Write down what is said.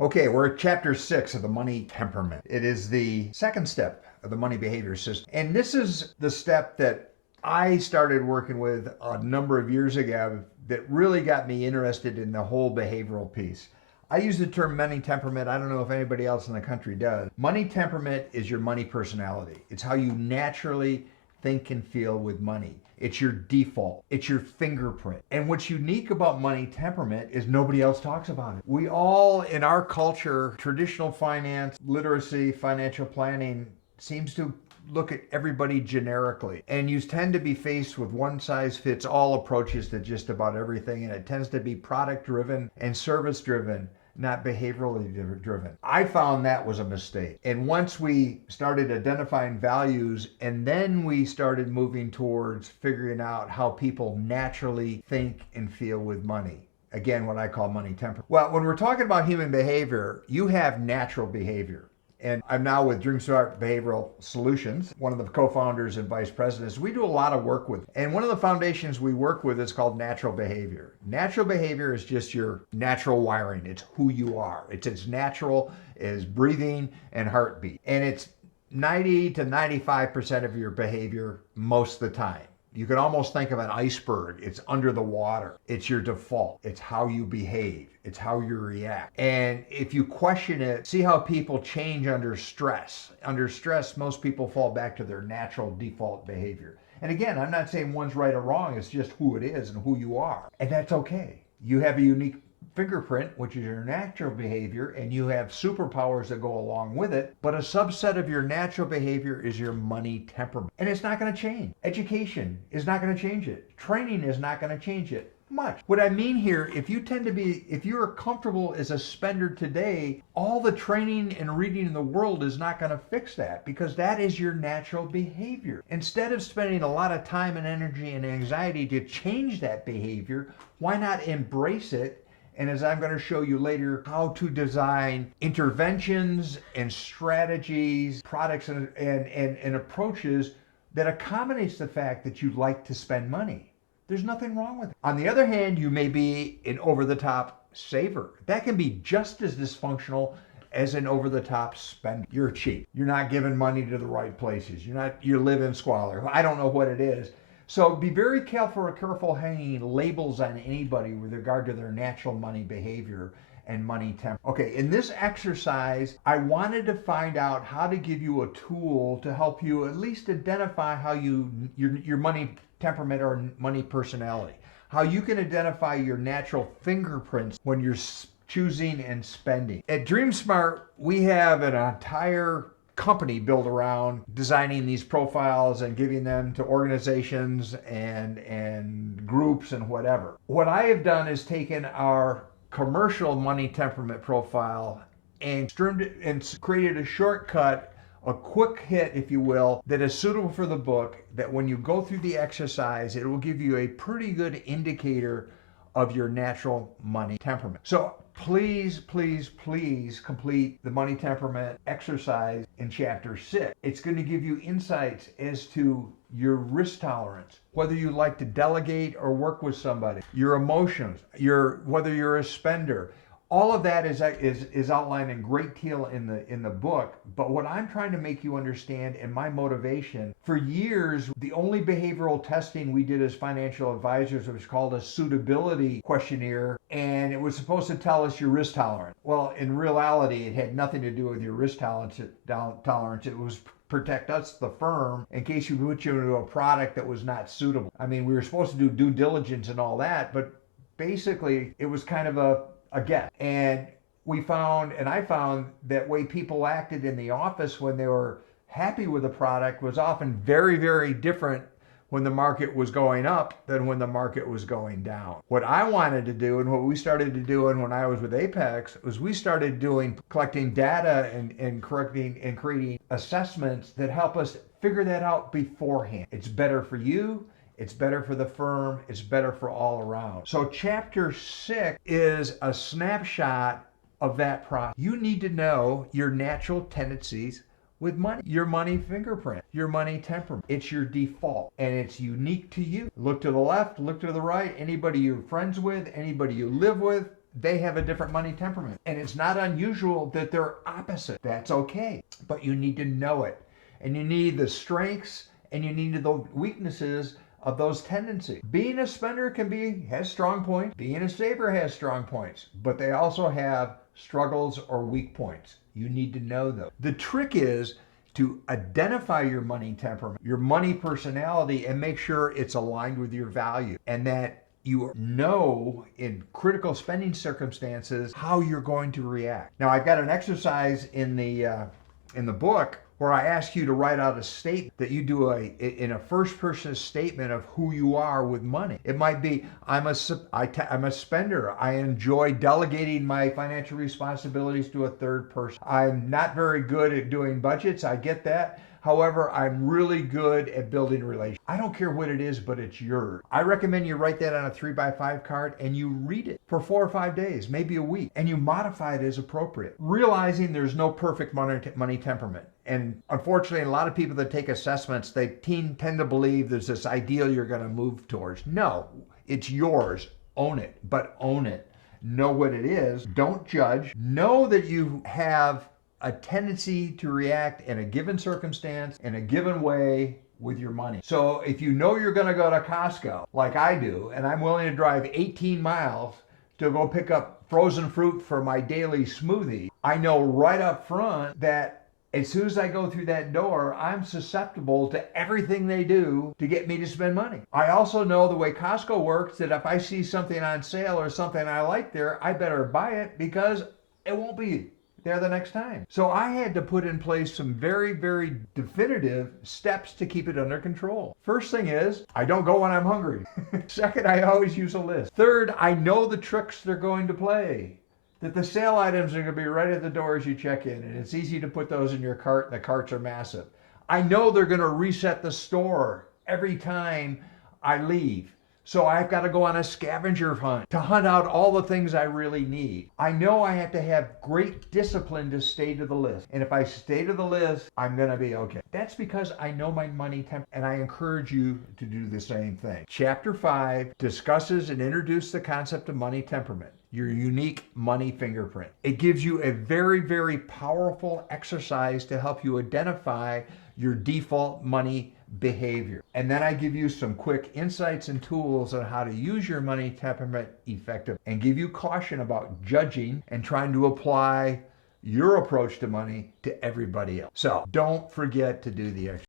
Okay, we're at chapter 6 of the money temperament. It is the second step of the money behavior system. And this is the step that I started working with a number of years ago that really got me interested in the whole behavioral piece. I use the term money temperament. I don't know if anybody else in the country does. Money temperament is your money personality. It's how you naturally think and feel with money. It's your default. It's your fingerprint. And what's unique about money temperament is nobody else talks about it. We all, in our culture, traditional finance, literacy, financial planning seems to look at everybody generically. And you tend to be faced with one size fits all approaches to just about everything. And it tends to be product driven and service driven, not behaviorally driven. I found that was a mistake. And once we started identifying values and then we started moving towards figuring out how people naturally think and feel with money. Again, what I call money temperament. Well, when we're talking about human behavior, you have natural behavior. And I'm now with DreamSmart Behavioral Solutions, one of the co-founders and vice presidents. We do a lot of work with, and one of the foundations we work with is called natural behavior. Natural behavior is just your natural wiring. It's who you are. It's as natural as breathing and heartbeat. And it's 90 to 95% of your behavior most of the time. You can almost think of an iceberg. It's under the water. It's your default. It's how you behave. It's how you react. And if you question it, see how people change under stress. Under stress, most people fall back to their natural default behavior. And again, I'm not saying one's right or wrong. It's just who it is and who you are. And that's okay. You have a unique fingerprint, which is your natural behavior, and you have superpowers that go along with it. But a subset of your natural behavior is your money temperament. And it's not going to change. Education is not going to change it. Training is not going to change it much. What I mean here, if you are comfortable as a spender today, all the training and reading in the world is not going to fix that, because that is your natural behavior. Instead of spending a lot of time and energy and anxiety to change that behavior, why not embrace it? And as I'm going to show you later, how to design interventions and strategies, products and approaches that accommodates the fact that you like to spend money. There's nothing wrong with it. On the other hand, you may be an over-the-top saver. That can be just as dysfunctional as an over-the-top spender. You're cheap. You're not giving money to the right places. You live in squalor. I don't know what it is. So be very careful hanging labels on anybody with regard to their natural money behavior and money temperament. Okay, in this exercise, I wanted to find out how to give you a tool to help you at least identify how your money temperament or money personality, how you can identify your natural fingerprints when you're choosing and spending. At DreamSmart, we have an entire company built around designing these profiles and giving them to organizations and groups and whatever. What I have done is taken our commercial money temperament profile and created a shortcut, a quick hit, if you will, that is suitable for the book, that when you go through the exercise, it will give you a pretty good indicator of your natural money temperament. So please complete the money temperament exercise in chapter 6. It's going to give you insights as to your risk tolerance, whether you like to delegate or work with somebody, your emotions, whether you're a spender. All of that is outlined in great detail in the book. But what I'm trying to make you understand, and my motivation, for years, the only behavioral testing we did as financial advisors was called a suitability questionnaire, and it was supposed to tell us your risk tolerance. Well, in reality, it had nothing to do with your risk tolerance. It was protect us, the firm, in case you put you into a product that was not suitable. I mean, we were supposed to do due diligence and all that, but basically, it was kind of a guess. And I found that way people acted in the office when they were happy with the product was often very, very different when the market was going up than when the market was going down. What I wanted to do, and what we started to do when I was with Apex, was we started collecting data and creating assessments that help us figure that out beforehand. It's better for you. It's better for the firm. It's better for all around. So chapter 6 is a snapshot of that process. You need to know your natural tendencies with money, your money fingerprint, your money temperament. It's your default, and it's unique to you. Look to the left, look to the right, anybody you're friends with, anybody you live with, they have a different money temperament. And it's not unusual that they're opposite. That's okay. But you need to know it. And you need the strengths and you need the weaknesses of those tendencies. Being a spender has strong points. Being a saver has strong points. But they also have struggles or weak points. You need to know those. The trick is to identify your money temperament, your money personality, and make sure it's aligned with your value, and that you know in critical spending circumstances how you're going to react. Now, I've got an exercise in the book where I ask you to write out a statement that you do in a first person statement of who you are with money. It might be, I'm a spender. I enjoy delegating my financial responsibilities to a third person. I'm not very good at doing budgets. I get that. However, I'm really good at building relationships. I don't care what it is, but it's yours. I recommend you write that on a 3x5 card and you read it for 4 or 5 days, maybe a week, and you modify it as appropriate, realizing there's no perfect money temperament. And unfortunately, a lot of people that take assessments, they tend to believe there's this ideal you're going to move towards. No, it's yours. Own it, but own it. Know what it is. Don't judge. Know that you have a tendency to react in a given circumstance, in a given way with your money. So if you know you're going to go to Costco, like I do, and I'm willing to drive 18 miles to go pick up frozen fruit for my daily smoothie, I know right up front that as soon as I go through that door, I'm susceptible to everything they do to get me to spend money. I also know the way Costco works, that if I see something on sale or something I like there, I better buy it because it won't be there the next time. So I had to put in place some very, very definitive steps to keep it under control. First thing is, I don't go when I'm hungry. Second, I always use a list. Third, I know the tricks they're going to play. That the sale items are going to be right at the door as you check in, and it's easy to put those in your cart, and the carts are massive. I know they're going to reset the store every time I leave. So I've got to go on a scavenger hunt to hunt out all the things I really need. I know I have to have great discipline to stay to the list. And if I stay to the list, I'm going to be okay. That's because I know my money temperament, and I encourage you to do the same thing. Chapter 5 discusses and introduces the concept of money temperament, your unique money fingerprint. It gives you a very, very powerful exercise to help you identify your default money behavior. And then I give you some quick insights and tools on how to use your money temperament effectively, and give you caution about judging and trying to apply your approach to money to everybody else. So don't forget to do the exercise.